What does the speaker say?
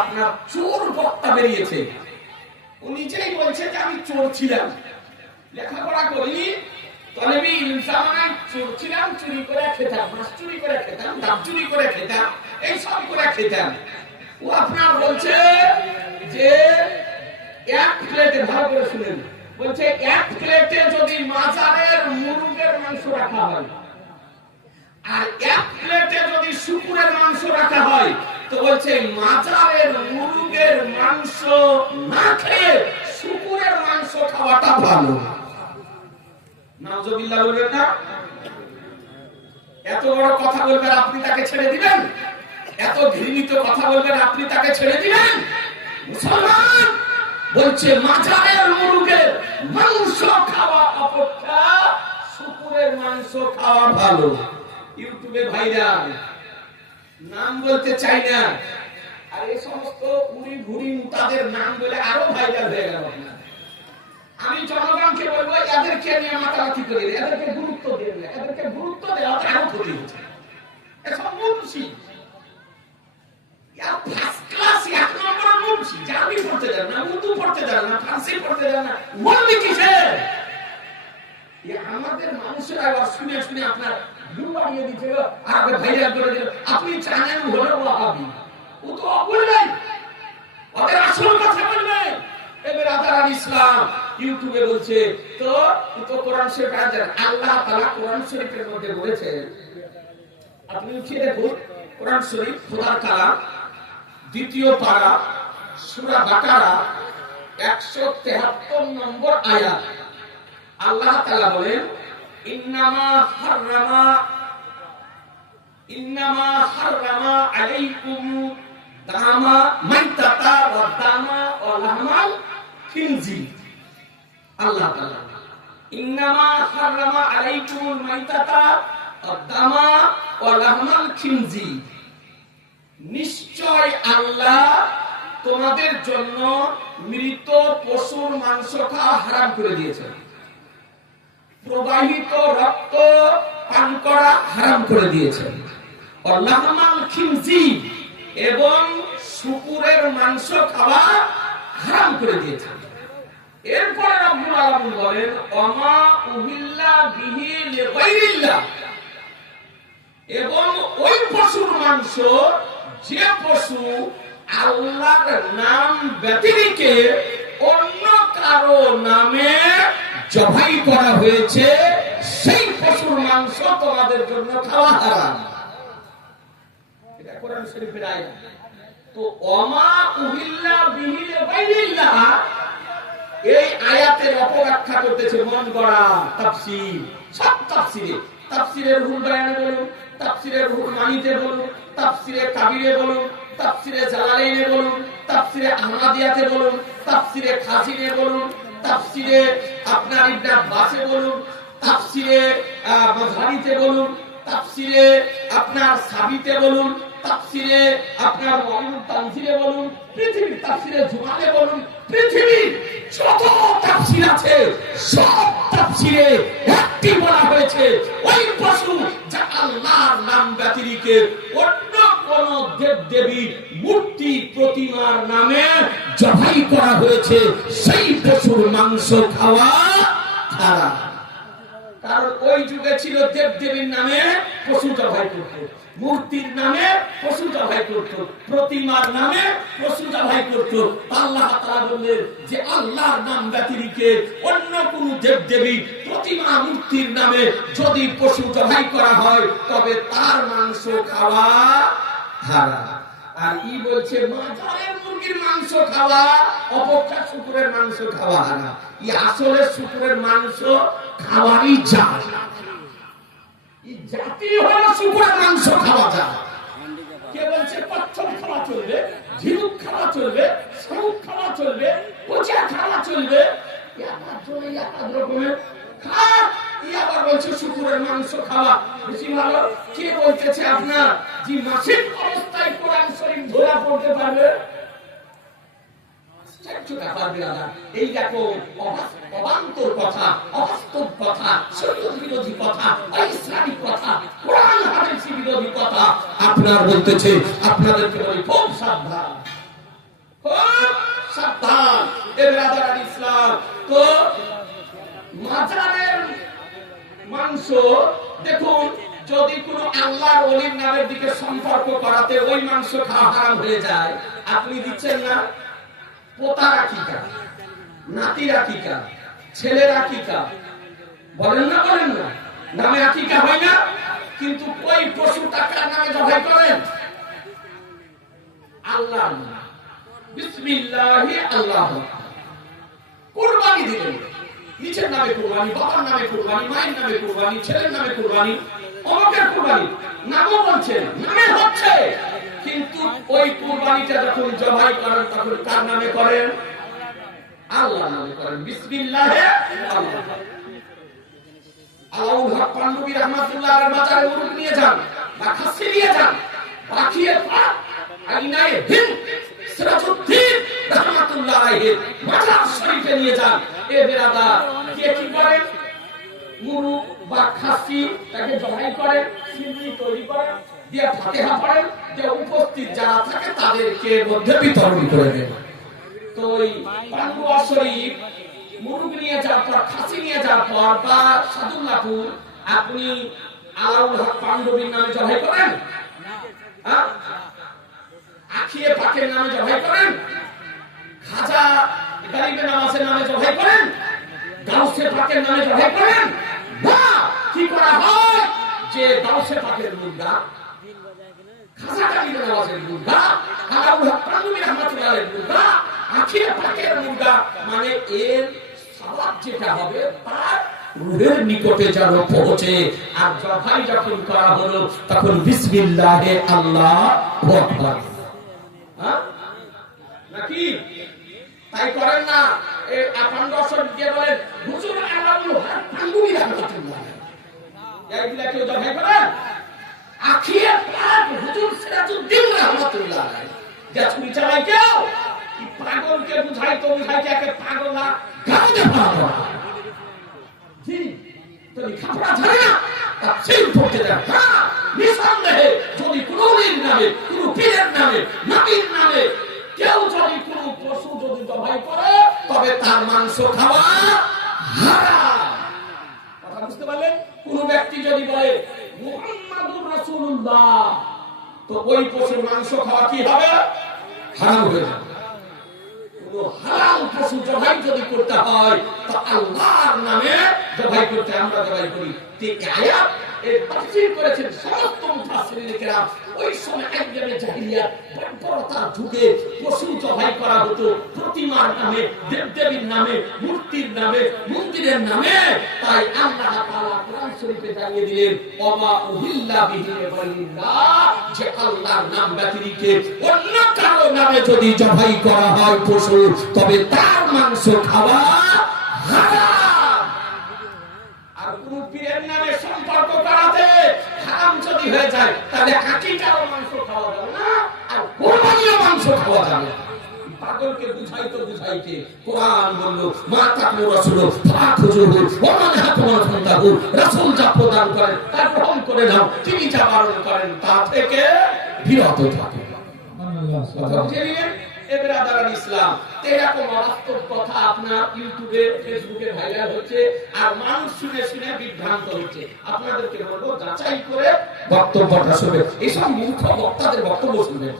আপনার চোর বক্তা বেরিয়েছে, ও নিজেই বলছে যে আমি চোর ছিলাম, লেখাপড়া করিনি, তলেবি ইলজামানায় চোর ছিলাম, চুরি করে খেতাম, মাছ চুরি করে খেতাম, ডাব চুরি করে খেতাম, এই সব করে খেতাম। ও আপনার বলছে যে এক প্লেটে, ভালো করে শুনেন, বলছে এক প্লেটে যদি মাজারের মুরগের মাংস রাখা হয় আর এক প্লেটে যদি শুকুরের মাংস রাখা হয়, তো বলছে মাজারের মুরগের মাংস না খেয়ে শুকুরের মাংস খাওয়াটা ভালো। নাউজুবিল্লাহ বলবেন না? এত বড় কথা বলবেন আপনি তাকে ছেড়ে দিবেন? এত ঘৃণিত কথা বলবেন আপনি তাকে ছেড়ে দিবেন? মুসলমান বলছে মাজারের মুরগের মাংস খাওয়া অপেক্ষা শুকুরের মাংস খাওয়া ভালো। ইউটিউবে ভাইরাল, নাম বলতে চাই না, আর এই সমস্ত উড়ি ঘুরি তাদের নাম বলে আরো ভাইরাল হয়ে গেল। আমি জনগণকে বলবো এদেরকে নিয়ে মাতামাতি করি, এদেরকে গুরুত্ব দেন না, এদেরকে গুরুত্ব দেওয়া আরো ক্ষতি হচ্ছে। এসব মুন্সি, ফার্স্ট ক্লাস এক নম্বর মুন্সি, জার্মি পড়তে যান না, উর্দু পড়তে যান না, ফার্সি পড়তে যান না, বলবি কিসের? আমাদের মানুষের আবার শুনে শুনে আপনার ভিউ বাড়িয়ে দিচ্ছে আর ভাইরাল করে দিল। আপনি জানেন হলো ওয়াহাবি, ও তো বলবেন, ওদের আসল কথা বলবেন। এবার আদার ইসলাম ইউটিউবে বলছে তো কোরআন শরীফ আয়াত আল্লাহ তাআলা কোরআন শরীফের মধ্যে বলেছেন, আপনি উঠিয়ে দেখুন কোরআন শরীফ খোদার কালাম, দ্বিতীয় পারা, সূরা বাকারা 173 নম্বর আয়াত। আল্লাহ তাআলা বলেন ইন্নামা হাররামা আলাইকুম দামা মাইতাতা ওয়া দামা ওয়া লাহমাল খিনজির। আল্লাহ তাআলা ইন্নামা হাররামা আলাইকুমুল মাইতাতা ওয়া দামা ওয়া লাহমাল খিনজির, নিশ্চয় আল্লাহ তোমাদের জন্য মৃত পশুর মাংস খাওয়া হারাম করে দিয়েছেন, প্রবাহিত রক্ত পান করা হারাম করে দিয়েছেন, লাহমাল খিনজির এবং শুকুরের মাংস খাওয়া হারাম করে দিয়েছেন। এরপর রব্বুল আলামিন বলেন ওমা উহিল্লা বিহি লিগাইরিল্লাহ, এবং ওই পশুর মাংস যে পশু আল্লাহর নাম ব্যতিরেকে অন্য কারো নামে জবাই করা হয়েছে, সেই পশুর মাংস তোমাদের জন্য খাওয়া হারাম। এটা কোরআন শরীফের আয়াত। তো ওমা উহিল্লা বিহি লিগাইরিল্লাহ, এই আয়াতের অপব্যাখ্যা করতেছে মন গড়া তাফসীর, সব তাফসীরে, তাফসীরের রুহুল বায়ানে বলুন, তাফসীরের রুহুল মানিতে বলুন, তাফসীরে কাবিরে বলুন, তাফসীরে জালালাইনে বলুন, তাফসীরে আহমাদিয়াতে বলুন, তাফসীরে খাজিনে বলুন, তাফসীরে আপনার ইবনে আব্বাসে বলুন, তাফসীরে মাযহারিতে বলুন, তাফসীরে আপনার সাবিতে বলুন, তাফসীরে আপনার মুআল্লিমুত তানজিলে বলুন, পৃথিবীর তাফসীরে জুমালে বলুন, পৃথিবীর যত তাফসীর আছে সব তাফসীরে একটি বলা হয়েছে ওই পশু যা আল্লাহর নাম ব্যতিরেকে অন্য কোন দেবদেবী মূর্তি প্রতিমার নামে জবাই করা হয়েছে, সেই পশুর মাংস খাওয়া হারাম। কারণ ওই যুগে ছিল দেবদেবীর নামে পশু জবাই করত, মূর্তির নামে পশু জবাই করত, প্রতিমার নামে পশু জবাই করত। আল্লাহ তাআলা বললেন যে আল্লাহর নাম ব্যতিরেকে অন্য কোন দেবদেবী প্রতিমা মূর্তির নামে যদি পশু জবাই করা হয় তবে তার মাংস খাওয়া হারাম। আর ই বলছে মাজারের মুরগির মাংস খাওয়া অপেক্ষা শুকুরের মাংস খাওয়া হারাম। ই আসলে শুকুরের মাংস খাওয়ারই যায়, জাতি হলো শুকুরের মাংস খাওয়া যায়। কে বলছে কচ্ছপ খাওয়া চলবে, ঝিনুক খাওয়া চলবে, শামুক খাওয়া চলবে, কোচা খাওয়া চলবে, রকমের আবার বলছে শুকুরের মাংস খাওয়া বেশি ভালো। কে বলতেছে আপনার যে মাসিক অবস্থায় কোরআন শরীফ ধরা পড়তে পারবে? এই দেখো অবান্তর কথা, অবাস্তব কথা, শরীয়ত বিরোধী কথা, ইসলামিক কথা, কোরআন হাদিস বিরোধী কথা আপনার বলতেছে। আপনাদেরকে বলি খুব সাবধান, মাংস দেখুন, যদি কোনো আল্লাহর ওলির নামের দিকে সম্পর্ক করাতে ওই মাংস খাওয়া হারাম হয়ে যায়, আপনি দিচ্ছেন না? পোতার আকিকা, নাতির আকিকা, ছেলের আকিকা, বলেন না বলেন না, নামে আকিকা হয় না? কিন্তু ওই পশুটা কার নামে জবাই করেন? আল্লাহর নামে, বিসমিল্লাহি আল্লাহ। কুরবানি দিলেন, নিজের নামে কুরবানি, বাবার নামে কুরবানি, মায়ের নামে কুরবানি, ছেলের নামে কুরবানি, অমকের কুরবানি, নামও বলছেন, নামে হচ্ছে, কিন্তু ওই কুরবানিটা যখন জবাই করেন তখন কার নামে করেন? আল্লাহর নামে করেন, বিসমিল্লাহি আল্লাহ। আলাউল হক পান্ডবী রাহমাতুল্লাহর মাজারে মুরুদ নিয়ে যান বা খাসি নিয়ে যান, রাখিয়ে পাক আইনায়ে হিন্দ সিরাজউদ্দিন রাহমাতুল্লাহ আলাইহির মাজার শরীফে নিয়ে যান। এ বেরাদার, কে কি করেন? মুরুদ বা খাসি তাকে জবাই করেন, সিন্নি তৈরি করেন, দিয়ে ফাতিহা পড়েন, যে উপস্থিত যারা থাকে তাদেরকে মধ্যে বিতরণ করে দেন। তো ওই পান্ডুয়া শরীফ মুরুগ নিয়ে যাওয়ার পর, খাসি নিয়ে যাওয়ার পর বা সাদুল্লাহপুর আপনি আলাউল হক পান্ডবীর নামে জবাই করেন? আখিয়ে পাকের নামে জবাই করেন? খাজা গরিবে নওয়াজের নামে জবাই করেন? গাউসে পাকের নামে জবাই করেন? না, কি করা হয়? যে গাউসে পাকের মুর্দা, খাজা গরিবে নওয়াজের মুর্দা, আলাউল হক পান্ডবী রাহমাতুল্লাহের মুর্দা, আখিয়ে পাকের মুর্দা, মানে এর সওয়াব যেটা হবে তার রূহের নিকটে যেন পৌঁছে। আর জবাই যখন করা হলো তখন বিসমিল্লাহে আল্লাহু আকবার, নাকি তাই করেন না? এই আপন দর্শক দিয়ে বলেন হুজুর আলাউল হক পান্ডবী রাহমাতুল্লাহ, এইগুলা কেউ জবাই করেন? আখিয়ে পাক হুজুর সিরাজউদ্দিন রাহমাতুল্লাহ, যে তুমি চালাই কেউ পাগলকে বুঝাই তো বুঝাই কে পাগল না গানে পাগল। জি, তুমি খাপড়া জানে না তাফসীর পড়তে দেন। হ্যাঁ, নিঃসন্দেহে যদি কোন ওলির নামে, কোন পীরের নামে, নবীর নামে কেউ যদি কোন পশু যদি জবাই করে তবে তার মাংস খাওয়া হারাম। কথা বুঝতে পারলেন? কোন ব্যক্তি যদি বলে মুহাম্মাদুর রাসূলুল্লাহ, তো ওই পশুর মাংস খাওয়া কি হবে? হারাম হবে না। হালাল পশু জবাই যদি করতে হয় তো আল্লাহর নামে জবাই করতে আমরা জবাই করি। ঠিক আয়াত এর তাফসীর করেছেন সমস্ত মুফাসসিরিন কেরাম। ওই সময় একদমে জাহিলিয়াত বর্বরতার যুগে পশু জবাই করা হতো প্রতিমার নামে, দেবদেবীর নামে, মূর্তির নামে, মন্দিরের নামে। তাই আল্লাহ তাআলা কোরআন শরীফে জানিয়ে দিলেন ওমা উহিল্লা বিহি লিল্লাহ, যে আল্লাহর নাম ব্যতিরেকে অন্য কারো নামে যদি জবাই করা হয় পশু তবে তার মাংস খাওয়া হারাম। আর কোন পীরের নামে সম্পর্ক করাতে হারাম যদি হয়ে যায় তাহলে আকিকার মাংস খাওয়া যাবে না, আর কুরবানির মাংস খাওয়া যাবে। পাগলকে বুঝাইতে বুঝাইতে কোরআন বলল মা তাকু রাসূল ফাখুজুহু ওয়া মান হাকামা ফান্তাহু, রাসূল যা প্রদান করেন তা গ্রহণ করে নাও, তিনি যা বারণ করেন তা থেকে বিরত থাকো। কথা বুঝে নিলেন? এবারে ইসলাম এরকম বাস্তব কথা আপনার ইউটিউবে, ফেসবুকে ভাইরাল হচ্ছে, আর মানুষ শুনে শুনে বিভ্রান্ত হচ্ছে। আপনাদেরকে বলবো যাচাই করে বক্তব্যটা শুনবেন, এসব মূর্খ বক্তাদের বক্তব্য শুনবেন।